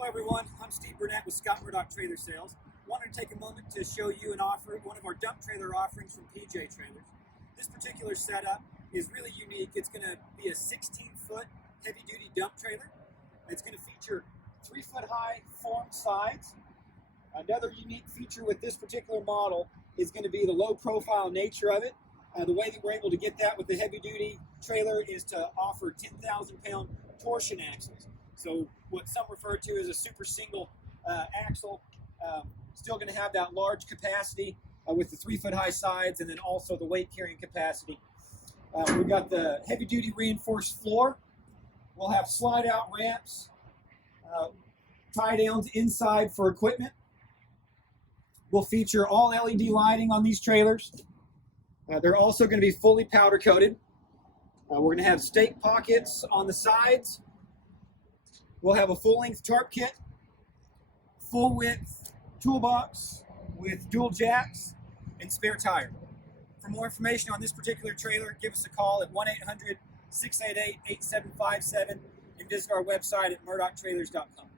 Hello everyone, I'm Steve Burnett with Scott Murdock Trailer Sales. Wanted to take a moment to show you an offer, one of our dump trailer offerings from PJ Trailers. This particular setup is really unique. It's going to be a 16-foot heavy-duty dump trailer. It's going to feature 3-foot high formed sides. Another unique feature with this particular model is going to be the low-profile nature of it. The way that we're able to get that with the heavy-duty trailer is to offer 10,000-pound torsion axles. So what some refer to as a super single axle, still going to have that large capacity with the 3-foot high sides, and then also the weight carrying capacity. We've got the heavy duty reinforced floor. We'll have slide out ramps, tie downs inside for equipment. We'll feature all LED lighting on these trailers. They're also going to be fully powder coated. We're going to have stake pockets on the sides. We'll have a full-length tarp kit, full-width toolbox with dual jacks and spare tire. For more information on this particular trailer, give us a call at 1-800-688-8757 and visit our website at murdocktrailers.com.